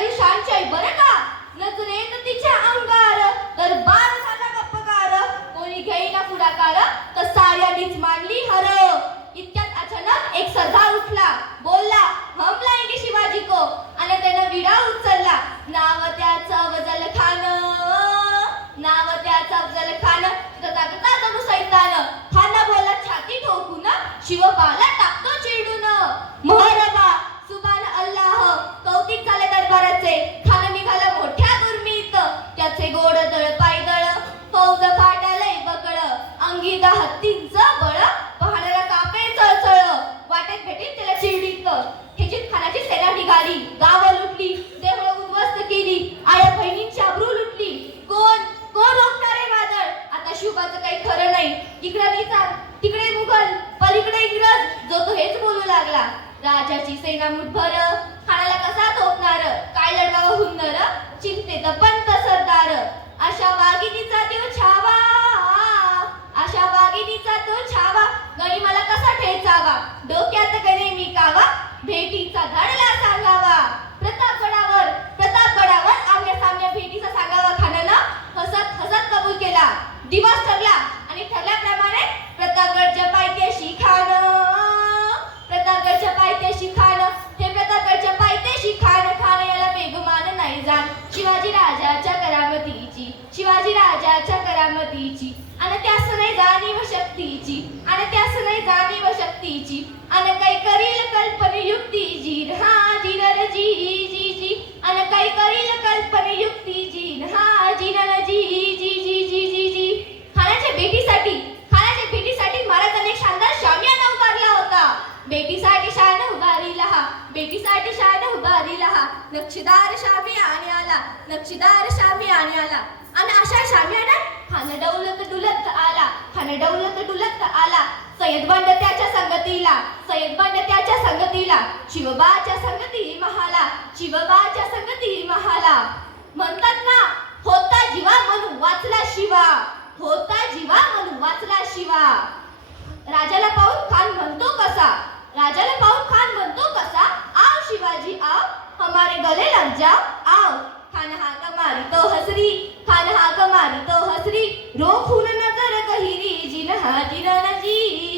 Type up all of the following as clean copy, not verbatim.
खरी शांचाई बरं का. नजरेत तिच्या अंगार तर बार झाला गप्पकार. कोणी घेईना पुढाकार तर साऱ्यांनीच मानली हर. इतक्यात अचानक एक सरदार उठला, बोलला हम लाएंगे शिवाजी को. आणि त्यानं विडा उचलला. नाव त्याचं अफजल खान, नाव त्याचं अफजल खान. तथागता जणू सैतान. खान बोलला छाती ठोकून, शिवबाला टाकतो चिडून. मोहरबा सुभान अल्लाह, कौतिक झाले दरबाराचे. खान निघाला मोठ्या गुरमीत, त्याचे गोड दळ पायदळ. फौज फाटालय बकळ, अंगी हत्तींचं बळ. पहाडाला कापे चळचळ, वाटेत भेटेल त्याला शिर्डीत. खेचीत खानाची सेना निघाली, गावं लुटली, देवळं उद्ध्वस्त केली, आया बहिणींची अब्रू लुटली. कोण कोण रोखणारे वादळ. आता शिवबाचं काही खरं नाही. इकडे निजाम, तिकडे मुघल, पलीकडे इंग्रज. जो तो हेच बोलू लागला. राजाची सेना मुठभर, खानाला कसा थोपणार. काय लढवावं हुन्नर, चिंतेत पंत सरदार. अशा वाघिणीचा तो छावा, अशा वाघिणीचा तो छावा. गणी मला कसा ठेचावा, डोक्यात गणे मी कावा. भेटीचा धडला सांगावा. प्रतापगडावर आमने सामने भेटीचा सांगावा. खानानं हसत हसत कबूल केला. दिवस ठरला आणि ठरल्याप्रमाणे प्रतापगडच्या पायथ्याशी खान, प्रतापगडच्या पायथ्याशी खान. हे प्रतापगडच्या पायथ्याशी खान. खान याला बेगुमान नाही जाण. शिवाजी राजाच्या करामतीची, शिवाजी राजाच्या करामतीची. आणि त्यास नाही जाणीव शक्तीची, आणि त्यास नाही जाणीव शक्तीची. आणि काही करील कल्पने युक्ती जी, हा जिनर जी जी जी. आणि काही करील कल्पने युक्ती जी, हा जिनर जी जी जी जी जी जी. खानाच्या भेटीसाठी महाराजांनी एक शानदार शामियाना उभारला होता. बेटीसाठी शान उभारीला हा, बेटीसाठी शान उभारीला हा. नक्षीदार शामियाने आला, नक्षीदार शामियाने आला. आणि अशा शामियानात खान डौलत डुलत आला, खान डौलत डुलत आला. सय्यद बंड त्याच्या संगतीला, सय्यद बंड त्याच्या संगतीला. शिवबाच्या संगती महाला, शिवबाच्या संगती महाला. म्हणतात ना, होता जीवा म्हणून वाचला शिवा, होता जीवा म्हणून वाचला शिवा. राजाला पाहून खान म्हणतो कसा, राजाला पाहून खान म्हणतो कसा. आओ शिवाजी आओ, हमारे गले लग जाओ आओ. खान हाक मारी तो हसरी, खान हाक मारी तो हसरी. रोखून नजर गहिरी, जिनहा जिनन जी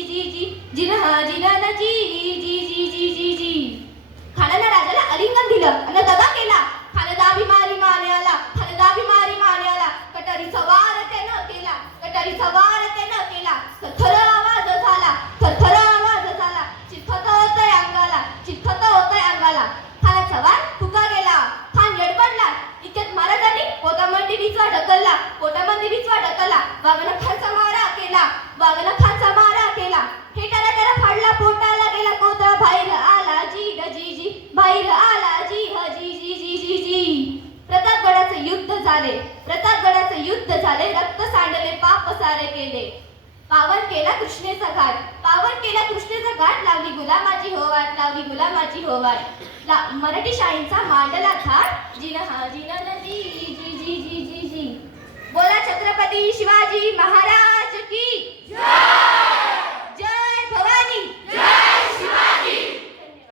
जी जी, जिनहा जिनन जी जी जी जी जी जी. खानानं राजाला आलिंगन दिलं आणि दगा केला. खान दाबी मारी माने आला, खान दाबी मारी माने आला. कटारीचा वार त्यानं केला, कटारीचा वार त्यानं केला. थरथर आवाज झाला, थरथर आवाज झाला. चितपत होतंय अंगाला, चितपत होतंय अंगाला. खानाचा वार फुका गेला. खान गडबडला. इतक्यात महाराजांनी कोटामंदी बिचवा ढकलला, कोटामंदी बिचवा ढकलला. वाघानं खानचा मारा केला, वाघानं खानचा मारा केला. हेटाला त्याला फाडला, पोटाला गेला कोतळा. बाहेर आला जी जी जी, बाहेर आला जी जी जी जी जी जी. प्रतापगडाचे युद्ध झाले, प्रतापगडाचे युद्ध झाले. रक्त सांडले, पाप सारे केले. पावन केला कृष्णेचा घाट, पावन केला कृष्णेचा घाट. लावली गुलामाची हो वाट, लावली गुलामाची हो वाट. मराठी शाळेचा मांडला थाट. जिनहा जिनन जी जी जी जी जी जी. बोला छत्रपती शिवाजी महाराज की जय.